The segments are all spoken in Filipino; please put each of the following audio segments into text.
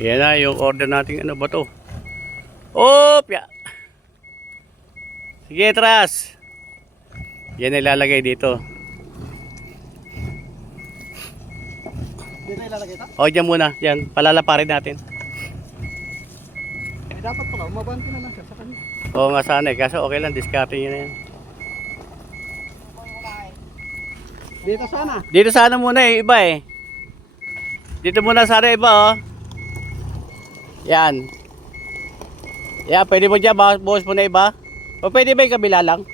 Yan na yung order natin. Ano ba to? Opya! Sige, tras! Yan ilalagay dito. Dito ilalagay ito? O, dyan muna. Dyan. Palalaparin natin. Dapat pala, umabanti na lang siya sa kanya. Oo nga sana eh. Kaso okay lang. Discarding nyo na yan. Dito sana. Dito sana muna eh. Iba eh. Dito muna sana iba oh. Yan. Yan. Pwede mo dyan. Buhos mo na iba. O pwede ba yung kabila lang?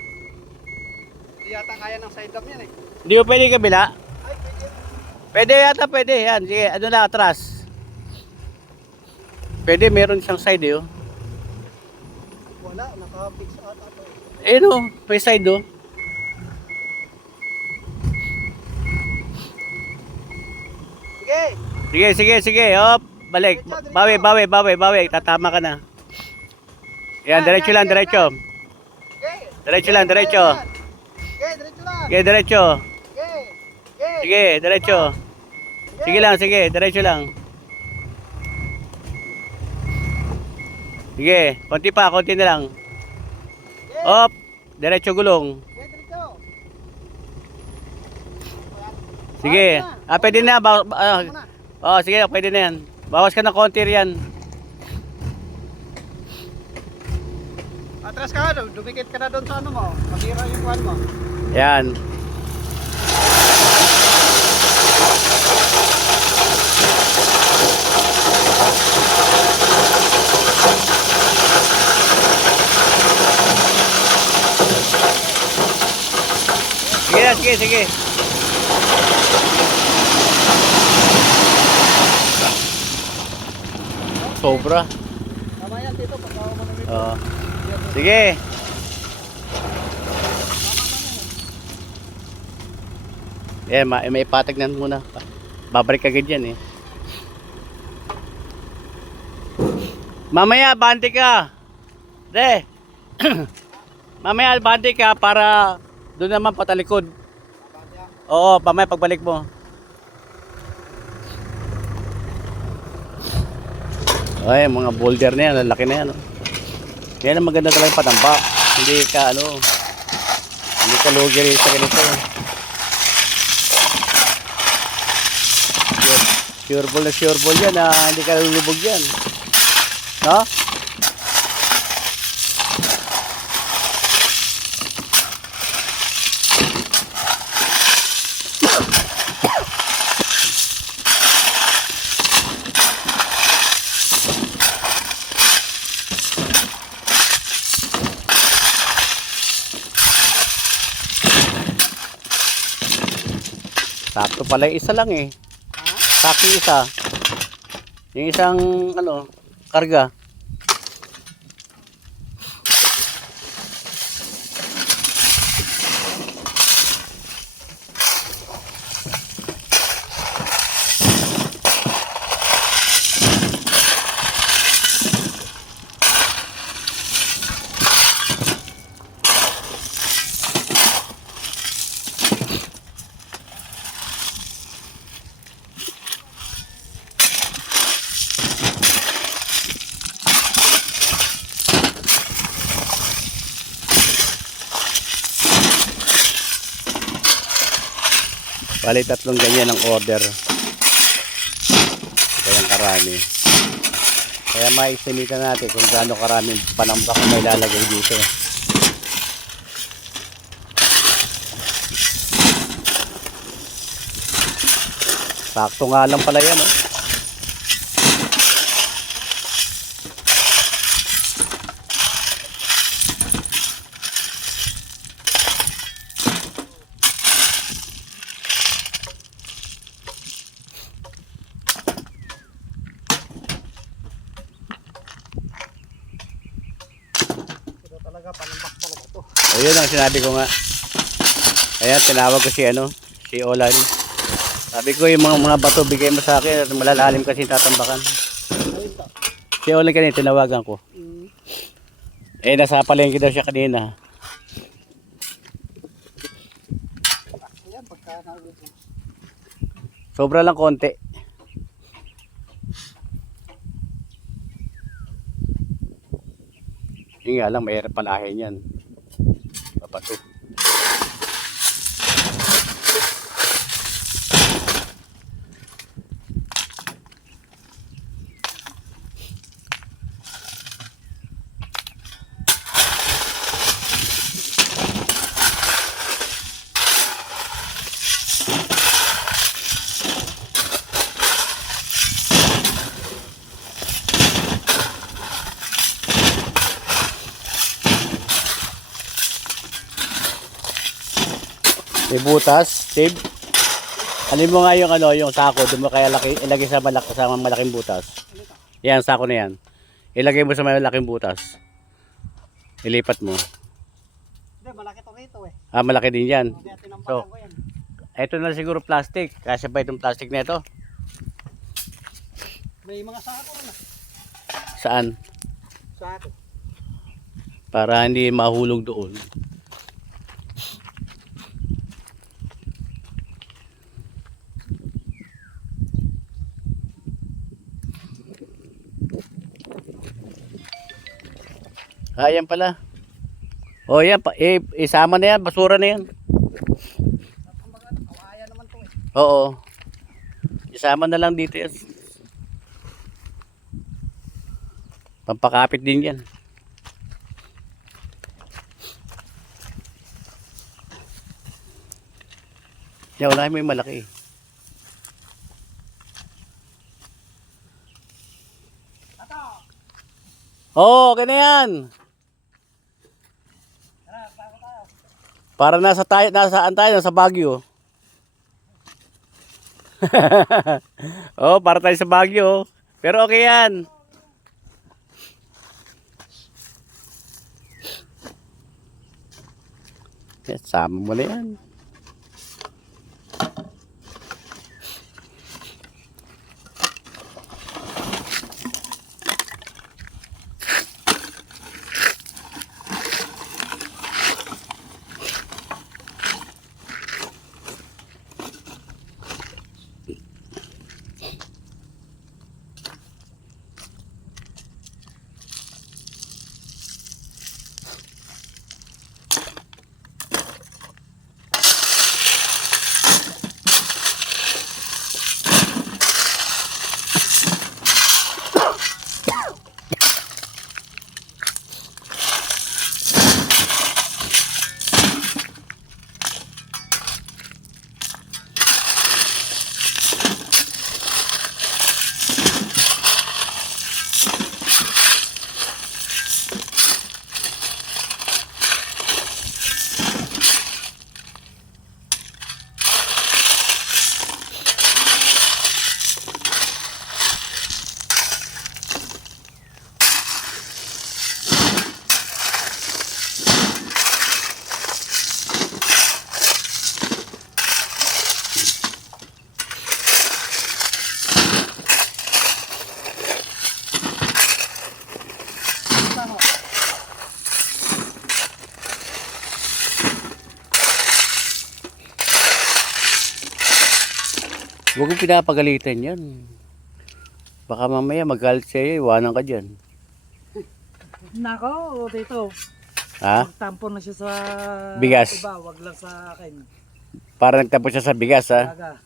Hindi yata kaya ng side dam yan eh. Hindi mo pwede yung kabila? Ay, pwede. Pwede yata pwede. Yan. Sige. Ano na atras. Pwede. Meron siyang side eh oh. Wala, naka-fix ata to. Eh no. May side oh. Sige! Sige, sige, sige. Hop, balik. Bawi. Tatama ka na. Yan, diretso lang, diretso. Sige! Diretso lang, diretso. Sige, diretso lang. Sige, diretso. Sige! Sige! Sige, diretso. Sige lang, sige, diretso lang. Sige, konti na lang. Hop, diretso gulong. Sige, diretso. Sige. Ah, pwede na. Oh, sige, pwede na yan. Bawas ka ng konti riyan. Atras ka, dumikit ka na doon sa ano mo. Masira yung kuhan mo. Yan. Sige na, sige. Sobra. Tama yan dito, pagka ako manamit. Oo. Sige. May ipatag na muna. Babalik agad yan eh. Mamaya, bante ka. De. Mamaya, bante ka para doon naman patalikod. Oo, mamaya pagbalik mo. Ay, mga boulder na yan, lalaki na yan. Oh. Kaya na maganda talaga yung patamba. Hindi ka lugi rin sa ganito. Sureball yan hindi ka lulubog yan. No? Sakto pala yung isa lang eh. Sakto yung isa. Yung isang karga. Bali 3 ganyan ang order. Kayang karami. Kaya maisimita natin kung gaano karaming panambak may lalagay dito. Sakto nga lang pala yan. Oh. Panambak talaga to. Ayun ang sinabi ko nga. Kaya tinawag ko si Olan. Sabi ko yung mga bato bigay mo sa akin at malalalim kasi tatambakan. Si Olan kanina tinawagan ko. Nasa palengke daw siya kanina. Ayan, pagka nalito. Sobra lang konti. Yun nga lang, mahirap palahin yan. Papato. May butas, Steve. Alin mo nga yung ano, yung sako, doon mo kaya ilagay sa malaking butas. Yan, sako na yan. Ilagay mo sa malaking butas. Ilipat mo. Hindi, malaki to rito eh. Ah, malaki din yan. Kaya tinampakan So, ko yan. ito na siguro plastic. Kasi ba itong plastic na ito? May mga sako na. Saan? Sako. Para hindi mahulog doon. Ah, yan pala. O yan, isama na yan, basura na yan. Kumbaga, kawayan naman to eh. Oo. Isama na lang dito yan. Pampakapit din yan. Yan, wala mo yung malaki. Ato! Oo, okay na yan. Tara, sako tayo. Para nasaan tayo? Sa Baguio. Oh, para tayo sa Baguio. Pero okay yan. Yan, sama mo na yan. Sako. Huwag mo pinapagalitan yan. Baka mamaya magalit sa'yo, iwanan ka dyan. Nako, dito. Ha? Magtampo na siya sa Bigas. iba, wag lang sa akin. Para nagtapos siya sa bigas, ha? Talaga.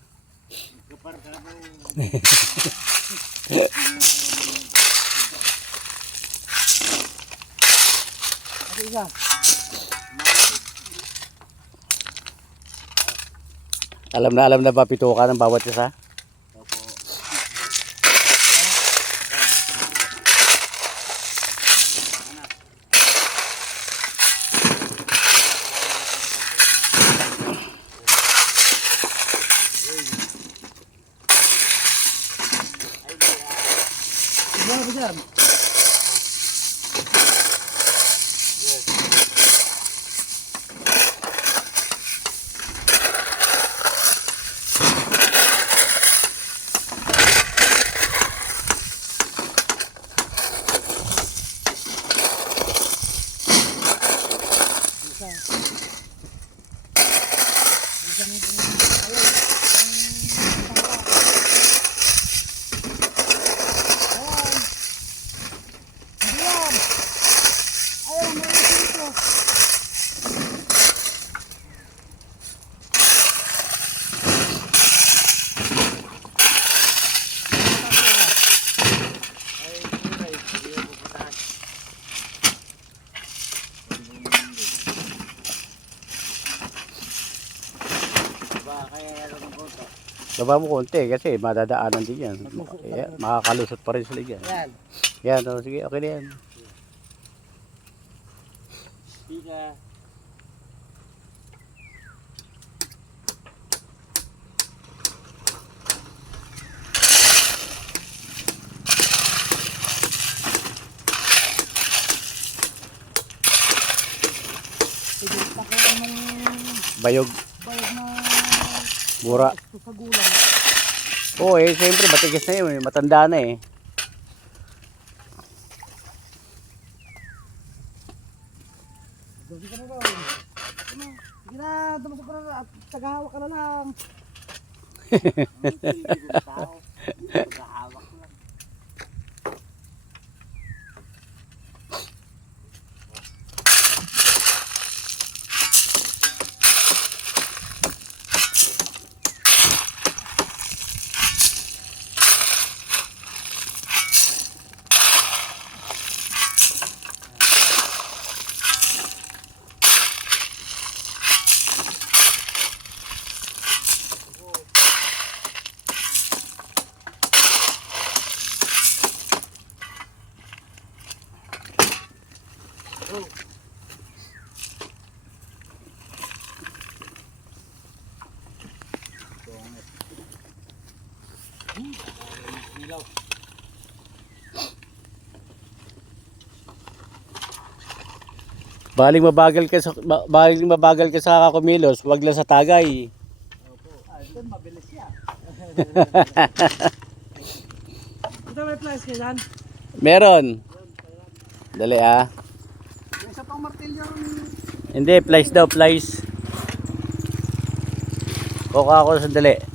Ano isa? Alam na ba pituka ng bawat isa? Iba ba dyan? Baba mo konti kasi madadaanan din yan. Makakalusot pa rin sila dyan. Yan. Yan, oh, sige, okay na yan. Pika. Sige, pakuha ng Bayog, bayad na mura. gusto sa gulang. Oo siyempre matigas na yun, matanda na eh. Sige ka na raw. Ano? Sige na, tumasok ka na at tagahawak ka na lang. Tagahawak lang. Baling mabagal ka sa kumilos, wag lang sa tagay. Ito, mabilis yan. Ito may flies ka dyan? Meron. Dali ah. Yung isa pang martilyo. Hindi, flies daw, flies. Kuha ako sandali.